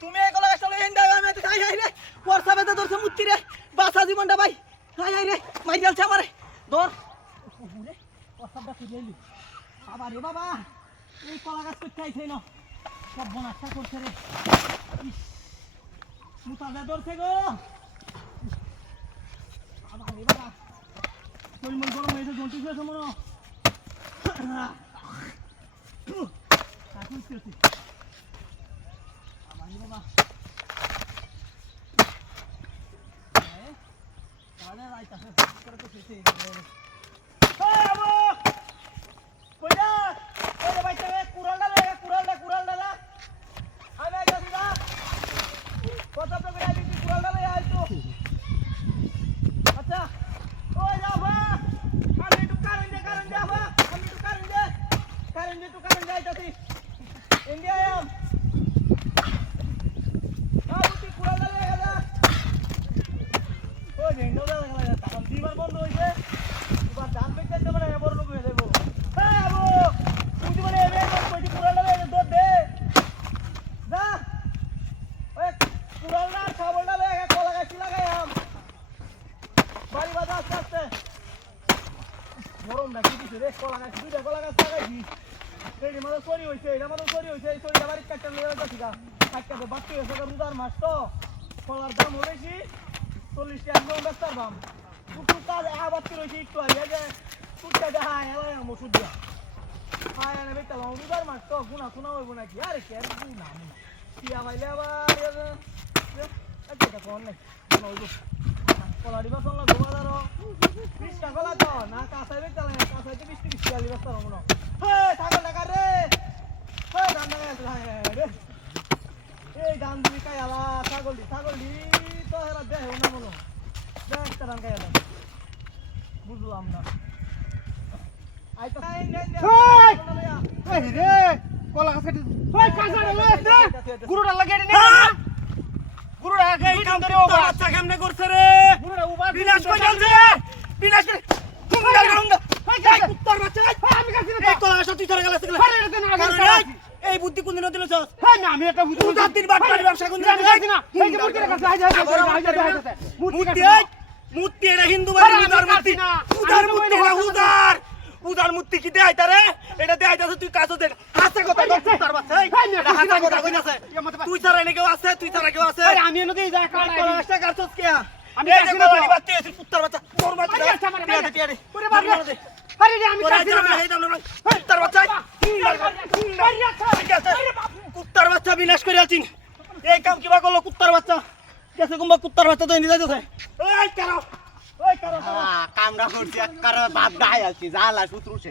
তুমি এই কলা গাছটা লইন দাও আমি তো হাই হাই রে বর্ষা বেতে ধরছে মুত্তি রে বাঁচা জীবনটা ভাই হাই হাই রে মাই গেলছে আমারে ধর ওরে বর্ষাটা ফিরেলি বাবা রে বাবা এই কলা গাছ কই খাইছে না সব বনাশা করছে রে মুতাজা ধরছে গো বাবা রে বাবা কই মন গরম হয়েছে জন্টি হয়েছে মনো কাকুই করছি বাবা রে বাবা তাহলে রাইতাছে করে তো খেতে এই আবু কইরা ওরে ভাই তুমি কুড়ালটা না আমি আইছি না কত টাকা আইছি কুড়ালটা লই আইছো আচ্ছা ওই যাবা আমি একটু কারেন্ট যাবা আমি একটু কারেন্ট আইতাছি ইন্ডিয়া আম আবুটি কুড়ালটা লই আইলা ওই নেনো লাগা তখন দিবার বন্ধ হইছে এবার ধান পেতে মানে বড় লোক হয়ে যাবো এই আবু তুই মানে এবে কইটি কুড়ালটা লই দৌড় দে যা ওই কুড়ালটা ছাগলটা লই কলা গাছ লাগাইম বাড়ি বাজা আস্তে আস্তে গরম নাকি দিছে রে কলা গাছ দুইটা কলা গাছ লাগাইছি এই মানে চুরি হইছে এটা মানে চুরি হইছে এই চুরিটা বাড়ি কাটতে লইয়া যাচ্ছি গা কাটতে বাকি হইছে রুদার মাছ তো কলার দাম হইছে 40 টাকা দাম বেচার দাম তুই কাজ আবাদ করেছিস একটু আগে যে তুইটা দেখা এলাই আম ওষুধ দিয়া হায় আনে বেটা রুদার মাছ তো গুনা গুনা হইব নাকি আরে কে গুনা টিয়া ভাইলে আবার এটা কোন নাই গুনা হইব কলা দিবা চল না ঘুমাদার 20 টাকা কলা তো না কাঁচাই বেটা কাঁচাইতে 20 টাকা দিবা চল মনো হে ছাগল টাকা রে হে দান টাকা রে এই দান দিবি কাইলা ছাগল দি তো হেরা দেহ না মনো দেখ দান কাইলা বুঝলাম না আই তো এই রে কলা গাছ কাটি ওই কাঁচা রে গুরুটা লাগিয়ে নে গুরুটা এই কাম ধরে ও বাচ্চা কেমনে করছে রে গুরুটা উবা বিনাশ কই চলছে বিনাশ করে গুঙ্গা গুঙ্গা এই কুত্তার বাচ্চা আমি কাছে এই কলা গাছ তুই ধরে গেল আরে এটা না আমি এই বুদ্ধি কোন দিন দিলছস হ্যাঁ না আমি একটা বুদ্ধি দিন বাটপাড়ি ব্যবসা কোন দিন আমি যাইছি না এই যে মুর্তির কাছে হাই মুর্তি এটা হিন্দু বাড়ি উদার মুর্তি না উদার মুর্তি না উদার মুর্তি কি দেয় তারে এটা দেয় তাছে তুই কাছে দে হাসা কথা কুত্তার বাচ্চা এই এটা হাসা কথা কইনাছে তুই ছাড়া এনে কেউ আছে তুই ছাড়া কেউ আছে আরে আমি এনে দেই যায় কাটা কষ্ট করছস কে আমি কাছে না বাড়ি বাচ্চা এসে কুত্তার বাচ্চা তোর বাচ্চা টিয়া দে ওরে বাবা আরে রে আমি কাছে না এই দাম না কুত্তার বাচ্চা কুত্তার বাচ্চা বিনাশ করে আছিস এই কাম কিবা করলো কুত্তার বাচ্চা কেসে কুম্বা কুত্তার বাচ্চা তো এনে যাইতেছে ওই কারো কামরা করছি এক কারো বাপ গায় আছি জালা সুতরুছে